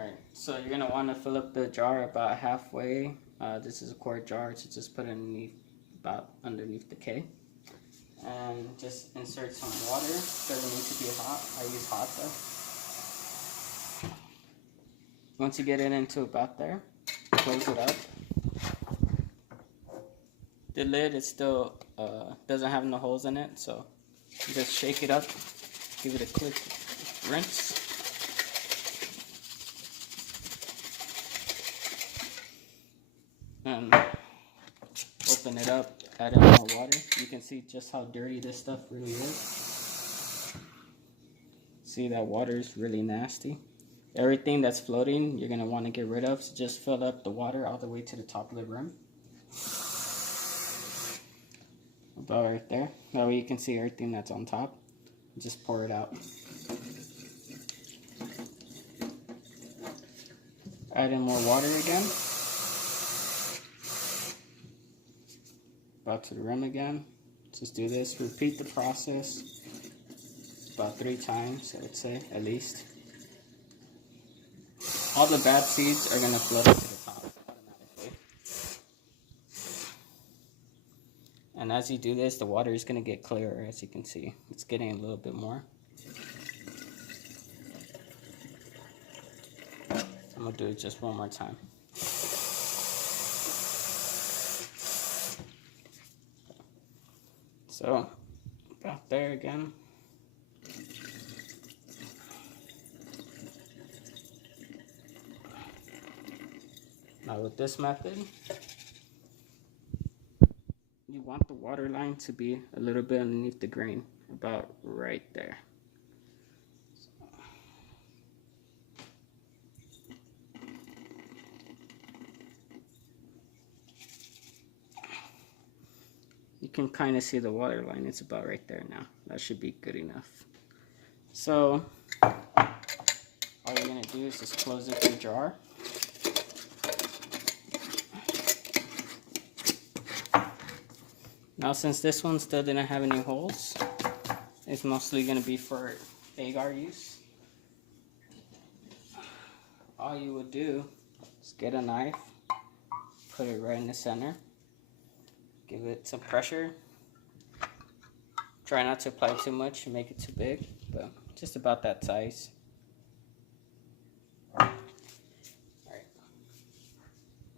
Alright, so you're going to want to fill up the jar about halfway. This is a quart jar, so just put it underneath the K. And just insert some water. Doesn't need to be hot. I use hot though. Once you get it into about there, close it up. The lid is still doesn't have no holes in it, so just shake it up, give it a quick rinse. And open it up, add in more water. You can see just how dirty this stuff really is. See, that water is really nasty. Everything that's floating, you're going to want to get rid of. So just fill up the water all the way to the top of the rim. About right there. That way you can see everything that's on top. Just pour it out. Add in more water again. About to the rim again. Just do this. Repeat the process about 3 times, I would say, at least. All the bad seeds are going to float up to the top automatically. And as you do this, the water is going to get clearer, as you can see. It's getting a little bit more. I'm going to do it just one more time. So, about there again. Now with this method, you want the water line to be a little bit underneath the grain, about right there. You can kind of see the water line, it's about right there now. That should be good enough. So, all you're going to do is just close up your jar. Now since this one still didn't have any holes, it's mostly going to be for agar use. All you would do is get a knife, put it right in the center, give it some pressure. Try not to apply too much and make it too big, but just about that size. Alright.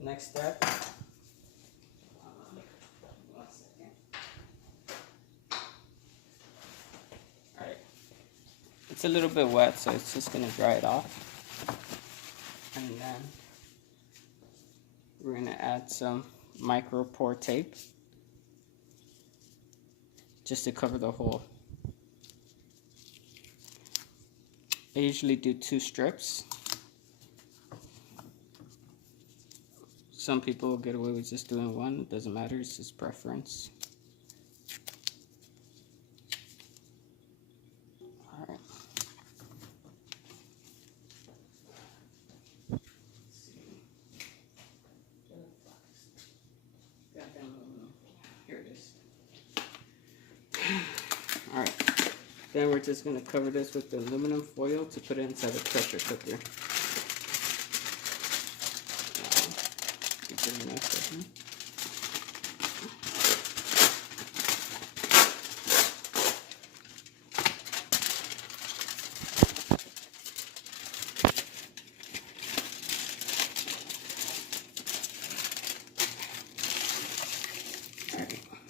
Next step. Alright. It's a little bit wet, so it's just going to dry it off. And then we're going to add some micro pour tape just to cover the hole. I usually do 2 strips. Some people will get away with just doing 1. It doesn't matter, it's just preference. Alright. Here it is. Alright. Then we're just going to cover this with the aluminum foil to put it inside the pressure cooker.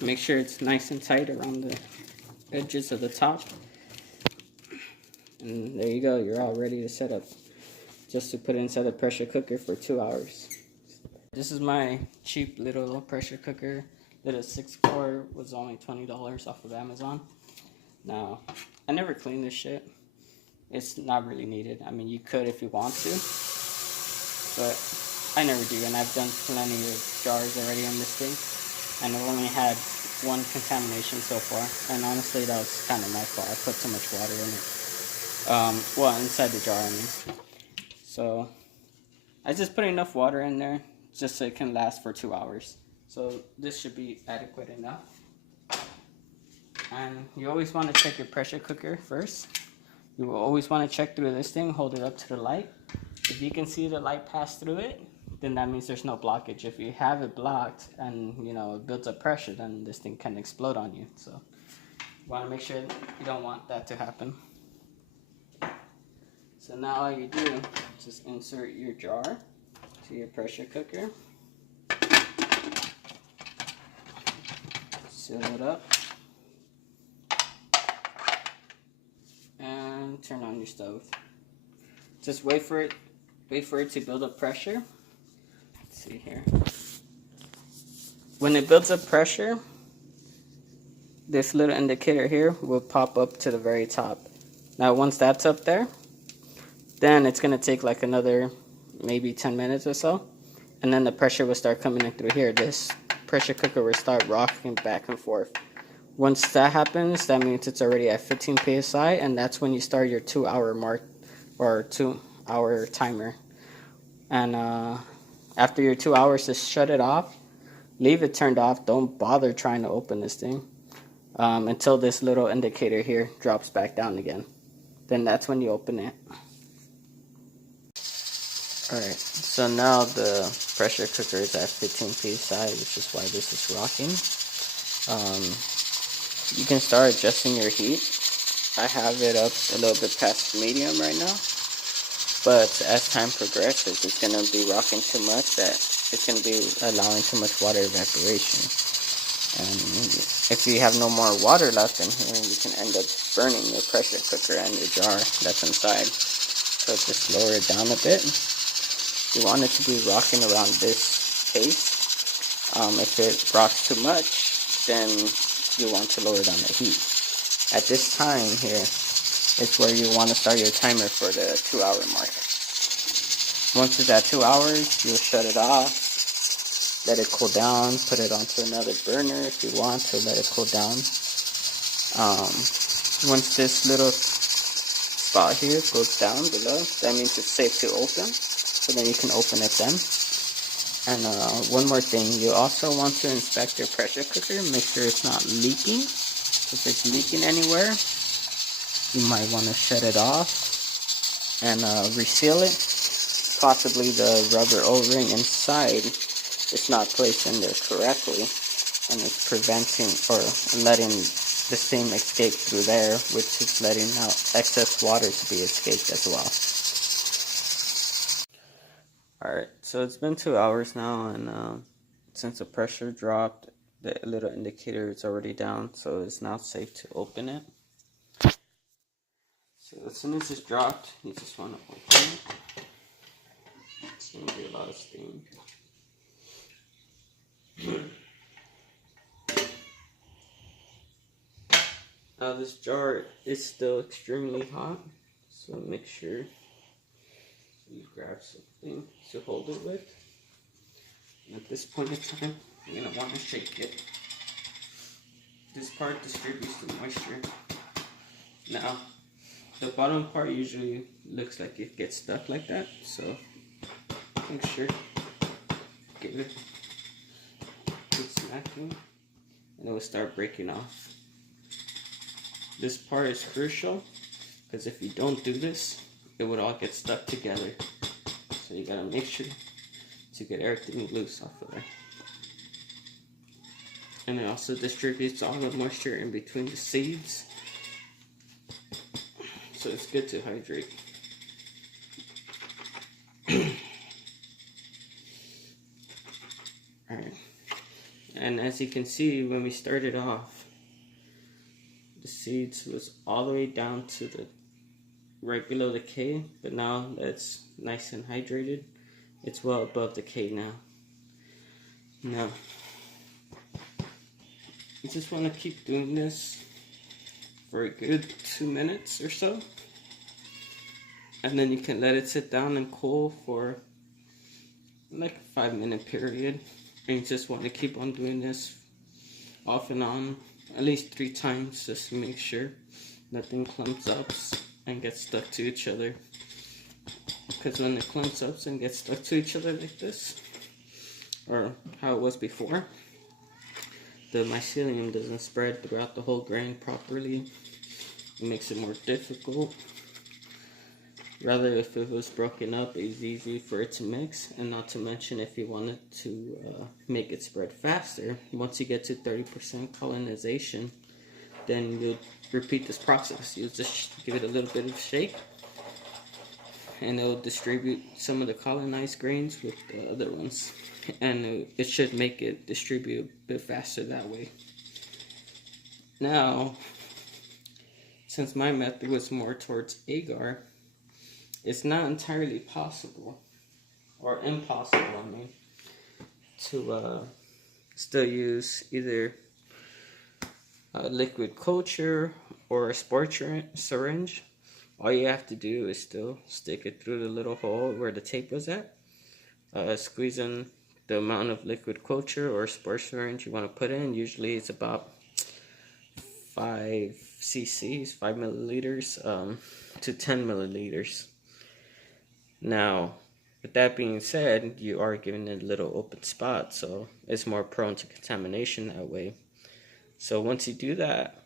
Make sure it's nice and tight around the edges of the top. And there you go, you're all ready to set up. Just to put it inside the pressure cooker for 2 hours. This is my cheap little pressure cooker. Little 6-quart was only $20 off of Amazon. Now, I never clean this shit. It's not really needed. I mean, you could if you want to, but I never do, and I've done plenty of jars already on this thing, and I've only had 1 contamination so far, and honestly that was kind of my fault. I put too much water in it. Well, inside the jar, I mean. So I just put enough water in there just so it can last for 2 hours. So this should be adequate enough. And you always want to check your pressure cooker first. You will always want to check through this thing, hold it up to the light, If you can see the light pass through it, then that means there's no blockage. If you have it blocked and it builds up pressure, then this thing can explode on you. So you want to make sure you don't want that to happen. So now all you do is just insert your jar to your pressure cooker, seal it up, and turn on your stove. Just wait for it to build up pressure. Let's see here. When it builds up pressure, this little indicator here will pop up to the very top. Now once that's up there, then it's going to take like another maybe 10 minutes or so, and then the pressure will start coming in through here. This pressure cooker will start rocking back and forth. Once that happens, that means it's already at 15 psi, and that's when you start your 2-hour mark or 2-hour timer. And after your 2 hours, just shut it off, leave it turned off. Don't bother trying to open this thing until this little indicator here drops back down again. Then that's when you open it. Alright, so now the pressure cooker is at 15 psi, which is why this is rocking. You can start adjusting your heat. I have it up a little bit past medium right now, but as time progresses, it's going to be rocking too much that it's going to be allowing too much water evaporation. And if you have no more water left in here, you can end up burning your pressure cooker and your jar that's inside. So just lower it down a bit. You want it to be rocking around this pace. If it rocks too much, then you want to lower down the heat. At this time here is where you want to start your timer for the 2-hour mark. Once it's at 2 hours, you'll shut it off, let it cool down, put it onto another burner if you want to let it cool down. Once this little spot here goes down below, that means it's safe to open. So then you can open it then. And one more thing, you also want to inspect your pressure cooker, make sure it's not leaking. If it's leaking anywhere, you might want to shut it off and reseal it. Possibly the rubber O-ring inside is not placed in there correctly, and it's preventing or letting the steam escape through there, which is letting out excess water to be escaped as well. Alright, so it's been 2 hours now, and since the pressure dropped, the little indicator is already down, so it's now safe to open it. So as soon as it's dropped, you just want to open it. It's going to be a lot of steam. Now this jar is still extremely hot, so make sure you grab something to hold it with. And at this point in time, you're going to want to shake it. This part distributes the moisture. Now, the bottom part usually looks like it gets stuck like that, so make sure give it a good smacking, and it will start breaking off. This part is crucial, because if you don't do this, it would all get stuck together. So you gotta make sure to get everything loose off of there. And it also distributes all the moisture in between the seeds. So it's good to hydrate. Alright. And as you can see, when we started off, the seeds was all the way down to the right below the K, but now that it's nice and hydrated, it's well above the K now. Now, you just want to keep doing this for a good 2 minutes or so, and then you can let it sit down and cool for like a 5-minute period, and you just want to keep on doing this off and on at least 3 times, just to make sure nothing clumps up and gets stuck to each other. Because when it clumps up and gets stuck to each other like this, or how it was before, the mycelium doesn't spread throughout the whole grain properly. It makes it more difficult. Rather, if it was broken up, it's easy for it to mix. And not to mention, if you wanted to make it spread faster, once you get to 30% colonization, then you'll repeat this process. You'll just give it a little bit of shake, and it'll distribute some of the colonized grains with the other ones. And it should make it distribute a bit faster that way. Now, since my method was more towards agar, it's not entirely possible, or impossible, I mean, to still use either a liquid culture or a sport syringe. All you have to do is still stick it through the little hole where the tape was at, squeeze in the amount of liquid culture or sport syringe you want to put in. Usually it's about 5 cc's, 5 milliliters to 10 milliliters. Now, with that being said, you are giving it a little open spot, so it's more prone to contamination that way. So once you do that,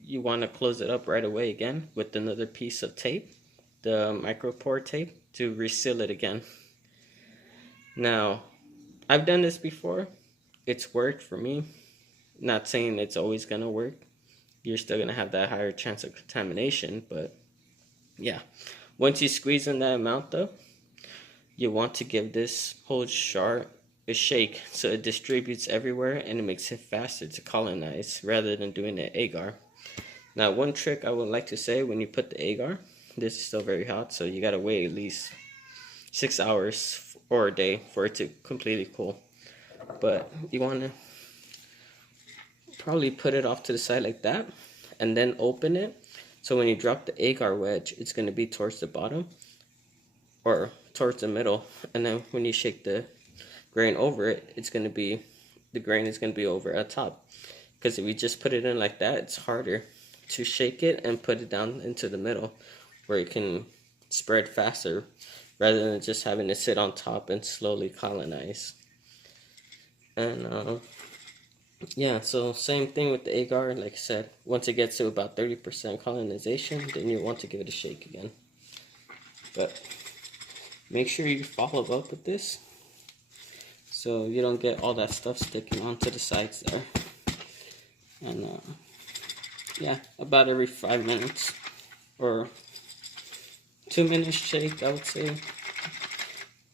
you want to close it up right away again with another piece of tape, the micropore tape, to reseal it again. Now, I've done this before. It's worked for me. Not saying it's always going to work. You're still going to have that higher chance of contamination, but yeah. Once you squeeze in that amount though, you want to give this whole jar a shake so it distributes everywhere and it makes it faster to colonize rather than doing the agar. Now, one trick I would like to say when you put the agar, this is still very hot, so you gotta wait at least 6 hours or a day for it to completely cool. But you want to probably put it off to the side like that and then open it. So when you drop the agar wedge, it's going to be towards the bottom or towards the middle. And then when you shake the grain over it, the grain is going to be over at top. Because if you just put it in like that, it's harder to shake it and put it down into the middle where it can spread faster rather than just having to sit on top and slowly colonize. And yeah, so same thing with the agar. Like I said, once it gets to about 30% colonization, then you want to give it a shake again. But make sure you follow up with this so you don't get all that stuff sticking onto the sides there. And yeah, about every 5 minutes or 2 minutes shake, I would say,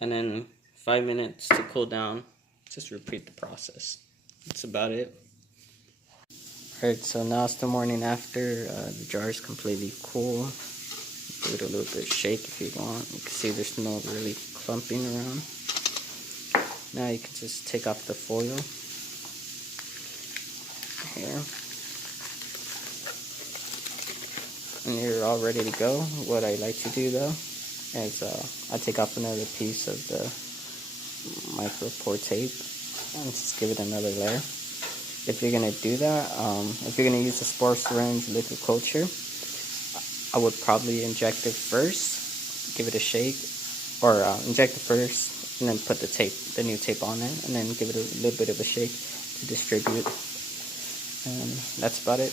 and then 5 minutes to cool down. Just repeat the process. That's about it. Alright, so now it's the morning after. The jar is completely cool. Give it a little bit of shake if you want. You can see there's no really clumping around. Now you can just take off the foil here. And you're all ready to go. What I like to do though is I take off another piece of the micropore tape and just give it another layer. If you're going to do that, if you're going to use a spore syringe liquid culture, I would probably inject it first, give it a shake, or inject it first and then put the new tape on it, and then give it a little bit of a shake to distribute. And that's about it.